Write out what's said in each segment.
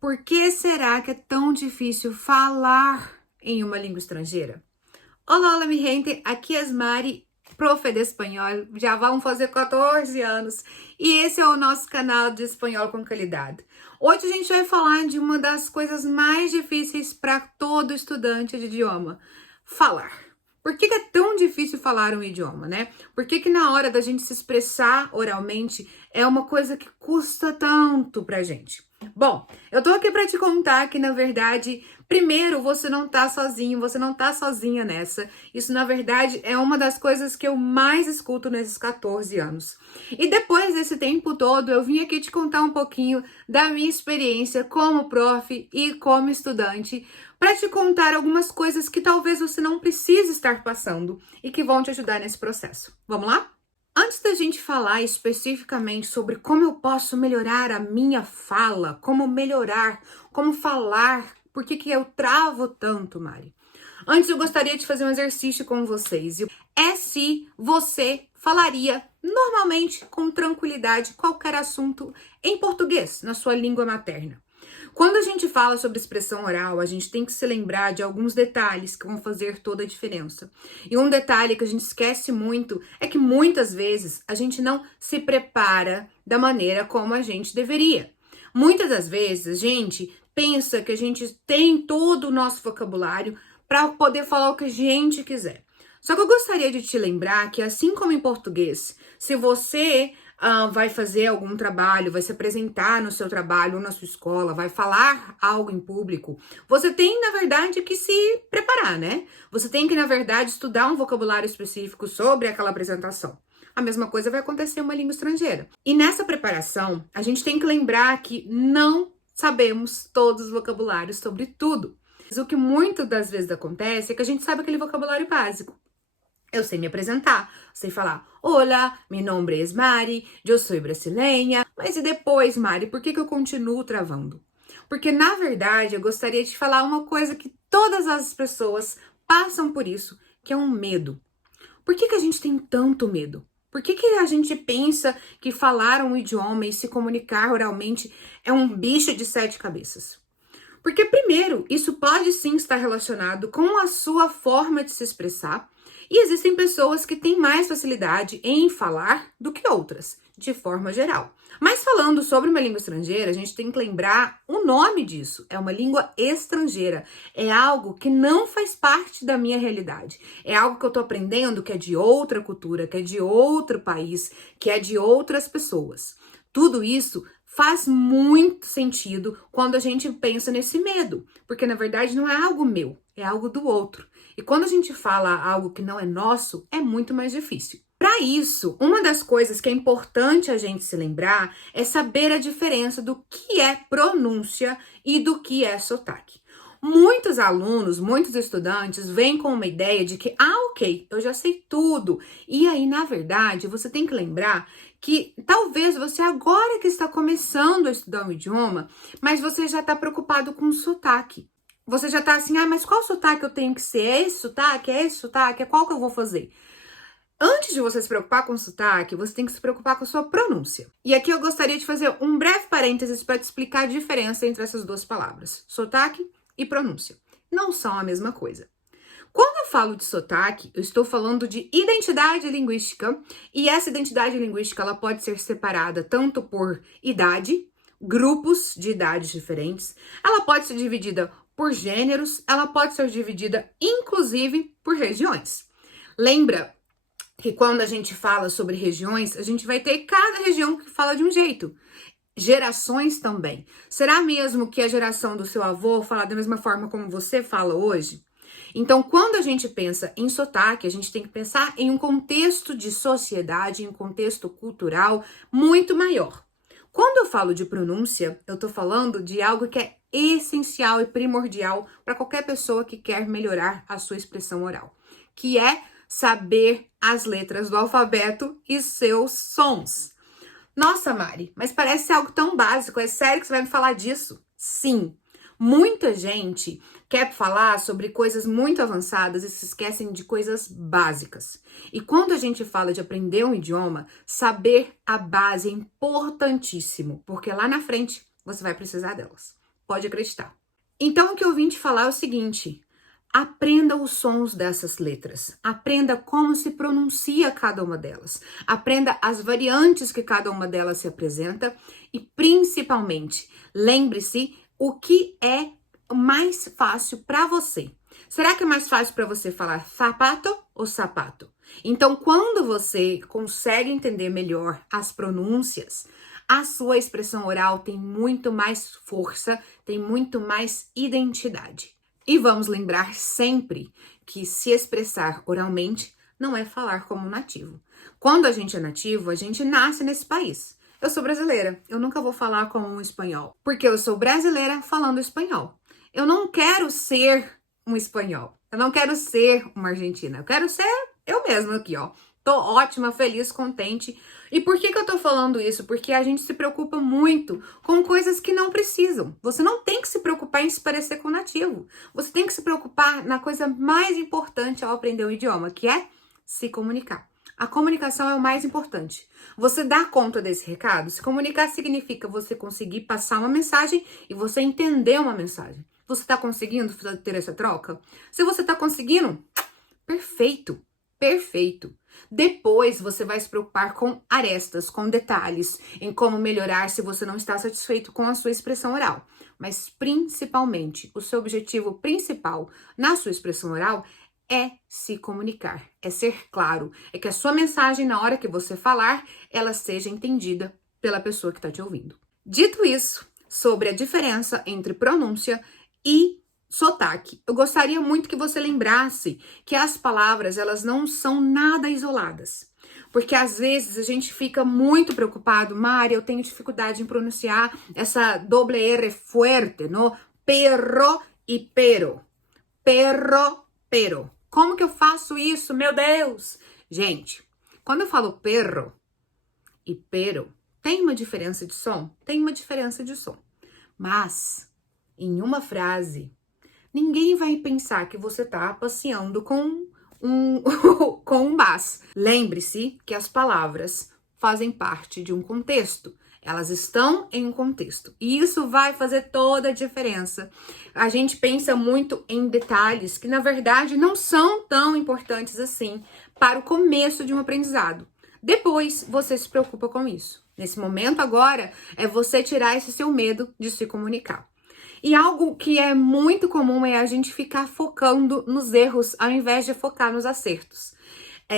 Por que será que é tão difícil falar em uma língua estrangeira? Olá, hola, mi gente, aqui é Mari, profe de espanhol, já vão fazer 14 anos e esse é o nosso canal de espanhol com qualidade. Hoje a gente vai falar de uma das coisas mais difíceis para todo estudante de idioma, falar. Por que é tão difícil falar um idioma, né? Por que na hora da gente se expressar oralmente é uma coisa que custa tanto pra gente? Bom, eu tô aqui pra te contar que, na verdade, primeiro, você não tá sozinho, você não tá sozinha nessa. Isso, na verdade, é uma das coisas que eu mais escuto nesses 14 anos. E depois desse tempo todo, eu vim aqui te contar um pouquinho da minha experiência como prof e como estudante, para te contar algumas coisas que talvez você não precise estar passando e que vão te ajudar nesse processo. Vamos lá? Antes da gente falar especificamente sobre como eu posso melhorar a minha fala, como melhorar, como falar, por que eu travo tanto, Mari? Antes eu gostaria de fazer um exercício com vocês. É se você falaria normalmente, com tranquilidade, qualquer assunto em português, na sua língua materna. Quando a gente fala sobre expressão oral, a gente tem que se lembrar de alguns detalhes que vão fazer toda a diferença. E um detalhe que a gente esquece muito é que muitas vezes a gente não se prepara da maneira como a gente deveria. Muitas das vezes a gente pensa que a gente tem todo o nosso vocabulário para poder falar o que a gente quiser. Só que eu gostaria de te lembrar que, assim como em português, se você vai fazer algum trabalho, vai se apresentar no seu trabalho ou na sua escola, vai falar algo em público, você tem, na verdade, que se preparar, né? Você tem que, na verdade, estudar um vocabulário específico sobre aquela apresentação. A mesma coisa vai acontecer em uma língua estrangeira. E nessa preparação, a gente tem que lembrar que não sabemos todos os vocabulários sobre tudo. Mas o que muitas das vezes acontece é que a gente sabe aquele vocabulário básico. Eu sei me apresentar, sei falar, olá, meu nome é Mari, eu sou brasileira. Mas e depois, Mari, por que eu continuo travando? Porque, na verdade, eu gostaria de falar uma coisa que todas as pessoas passam por isso, que é um medo. Por que a gente tem tanto medo? Por que a gente pensa que falar um idioma e se comunicar oralmente é um bicho de 7 cabeças? Porque, primeiro, isso pode sim estar relacionado com a sua forma de se expressar, e existem pessoas que têm mais facilidade em falar do que outras, de forma geral. Mas falando sobre uma língua estrangeira, a gente tem que lembrar o nome disso. É uma língua estrangeira. É algo que não faz parte da minha realidade. É algo que eu tô aprendendo que é de outra cultura, que é de outro país, que é de outras pessoas. Tudo isso faz muito sentido quando a gente pensa nesse medo, porque na verdade não é algo meu, é algo do outro. E quando a gente fala algo que não é nosso, é muito mais difícil. Para isso, uma das coisas que é importante a gente se lembrar é saber a diferença do que é pronúncia e do que é sotaque. Muitos alunos, muitos estudantes vêm com uma ideia de que, ok, eu já sei tudo. E aí, na verdade, você tem que lembrar que talvez você agora que está começando a estudar um idioma, mas você já está preocupado com o sotaque. Você já está assim, mas qual sotaque eu tenho que ser? É esse sotaque? É esse sotaque? É qual que eu vou fazer? Antes de você se preocupar com o sotaque, você tem que se preocupar com a sua pronúncia. E aqui eu gostaria de fazer um breve parênteses para te explicar a diferença entre essas duas palavras, sotaque e pronúncia. Não são a mesma coisa. Quando eu falo de sotaque, eu estou falando de identidade linguística, e essa identidade linguística ela pode ser separada tanto por idade, grupos de idades diferentes, ela pode ser dividida por gêneros, ela pode ser dividida inclusive por regiões. Lembra que quando a gente fala sobre regiões, a gente vai ter cada região que fala de um jeito. Gerações também. Será mesmo que a geração do seu avô fala da mesma forma como você fala hoje? Então, quando a gente pensa em sotaque, a gente tem que pensar em um contexto de sociedade, em um contexto cultural muito maior. Quando eu falo de pronúncia, eu tô falando de algo que é essencial e primordial para qualquer pessoa que quer melhorar a sua expressão oral, que é saber as letras do alfabeto e seus sons. Nossa, Mari, mas parece algo tão básico. É sério que você vai me falar disso? Sim. Muita gente quer falar sobre coisas muito avançadas e se esquecem de coisas básicas. E quando a gente fala de aprender um idioma, saber a base é importantíssimo, porque lá na frente você vai precisar delas. pode acreditar. Então, o que eu vim te falar é o seguinte: aprenda os sons dessas letras, aprenda como se pronuncia cada uma delas, aprenda as variantes que cada uma delas se apresenta e, principalmente, lembre-se o que é mais fácil para você. Será que é mais fácil para você falar sapato ou sapato? Então, quando você consegue entender melhor as pronúncias, a sua expressão oral tem muito mais força, tem muito mais identidade. E vamos lembrar sempre que se expressar oralmente não é falar como um nativo. Quando a gente é nativo, a gente nasce nesse país. Eu sou brasileira, eu nunca vou falar como um espanhol, porque eu sou brasileira falando espanhol. Eu não quero ser um espanhol, eu não quero ser uma argentina, eu quero ser eu mesma aqui, ó. Tô ótima, feliz, contente. E por que eu tô falando isso? Porque a gente se preocupa muito com coisas que não precisam. Você não tem que se preocupar em se parecer com o nativo. Você tem que se preocupar na coisa mais importante ao aprender o idioma, que é se comunicar. A comunicação é o mais importante. Você dá conta desse recado? Se comunicar significa você conseguir passar uma mensagem e você entender uma mensagem. Você tá conseguindo ter essa troca? Se você tá conseguindo, perfeito. Perfeito. Depois você vai se preocupar com arestas, com detalhes, em como melhorar se você não está satisfeito com a sua expressão oral. Mas principalmente, o seu objetivo principal na sua expressão oral é se comunicar, é ser claro, é que a sua mensagem, na hora que você falar, ela seja entendida pela pessoa que está te ouvindo. Dito isso, sobre a diferença entre pronúncia e sotaque, eu gostaria muito que você lembrasse que as palavras, elas não são nada isoladas. Porque às vezes a gente fica muito preocupado, Mari, eu tenho dificuldade em pronunciar essa doble R fuerte, no? Perro e pero. Perro, pero. Como que eu faço isso? Meu Deus! Gente, quando eu falo perro e pero, tem uma diferença de som? Tem uma diferença de som. Mas, em uma frase, ninguém vai pensar que você tá passeando com com um bas. Lembre-se que as palavras fazem parte de um contexto. Elas estão em um contexto. E isso vai fazer toda a diferença. A gente pensa muito em detalhes que, na verdade, não são tão importantes assim para o começo de um aprendizado. Depois, você se preocupa com isso. Nesse momento agora, é você tirar esse seu medo de se comunicar. E algo que é muito comum é a gente ficar focando nos erros ao invés de focar nos acertos. A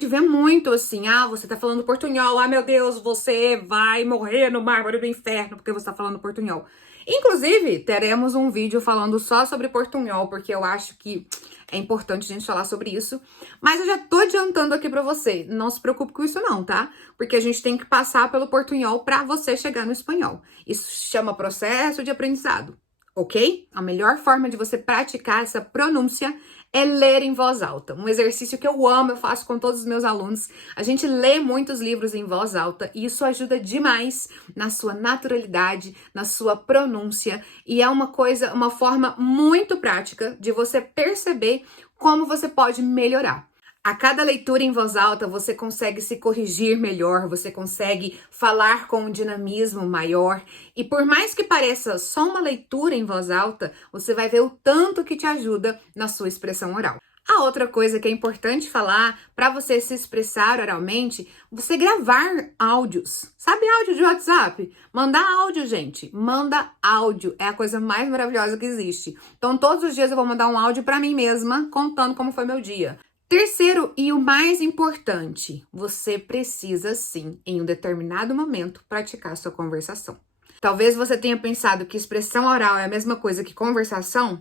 gente vê muito assim, você tá falando portunhol, meu Deus, você vai morrer no mármore do inferno porque você tá falando portunhol. Inclusive, teremos um vídeo falando só sobre portunhol, porque eu acho que é importante a gente falar sobre isso. Mas eu já tô adiantando aqui pra você, não se preocupe com isso não, tá? Porque a gente tem que passar pelo portunhol pra você chegar no espanhol. Isso se chama processo de aprendizado, ok? A melhor forma de você praticar essa pronúncia é ler em voz alta. Um exercício que eu amo, eu faço com todos os meus alunos. A gente lê muitos livros em voz alta e isso ajuda demais na sua naturalidade, na sua pronúncia. E é uma forma muito prática de você perceber como você pode melhorar. A cada leitura em voz alta, você consegue se corrigir melhor, você consegue falar com um dinamismo maior. E por mais que pareça só uma leitura em voz alta, você vai ver o tanto que te ajuda na sua expressão oral. A outra coisa que é importante falar, para você se expressar oralmente, você gravar áudios. Sabe áudio de WhatsApp? Mandar áudio, gente. Manda áudio. É a coisa mais maravilhosa que existe. Então, todos os dias eu vou mandar um áudio para mim mesma, contando como foi meu dia. Terceiro e o mais importante, você precisa sim, em um determinado momento, praticar sua conversação. Talvez você tenha pensado que expressão oral é a mesma coisa que conversação.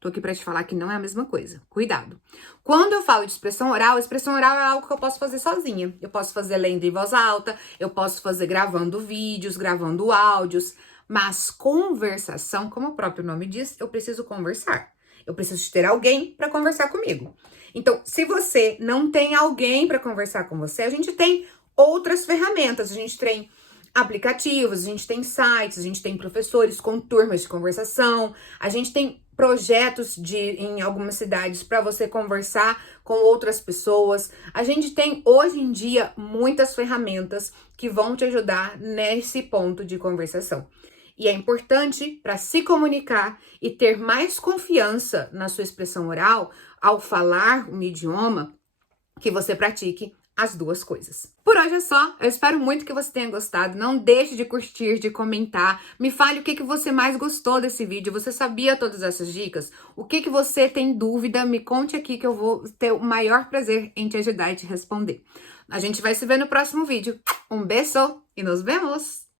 Tô aqui para te falar que não é a mesma coisa. Cuidado. Quando eu falo de expressão oral é algo que eu posso fazer sozinha. Eu posso fazer lendo em voz alta, eu posso fazer gravando vídeos, gravando áudios. Mas conversação, como o próprio nome diz, eu preciso conversar. Eu preciso ter alguém para conversar comigo. Então, se você não tem alguém para conversar com você, a gente tem outras ferramentas. A gente tem aplicativos, a gente tem sites, a gente tem professores com turmas de conversação, a gente tem projetos em algumas cidades para você conversar com outras pessoas. A gente tem, hoje em dia, muitas ferramentas que vão te ajudar nesse ponto de conversação. E é importante para se comunicar e ter mais confiança na sua expressão oral ao falar um idioma que você pratique as duas coisas. Por hoje é só, eu espero muito que você tenha gostado, não deixe de curtir, de comentar, me fale o que você mais gostou desse vídeo, você sabia todas essas dicas? O que você tem dúvida, me conte aqui que eu vou ter o maior prazer em te ajudar e te responder. A gente vai se ver no próximo vídeo. Um beijo e nos vemos!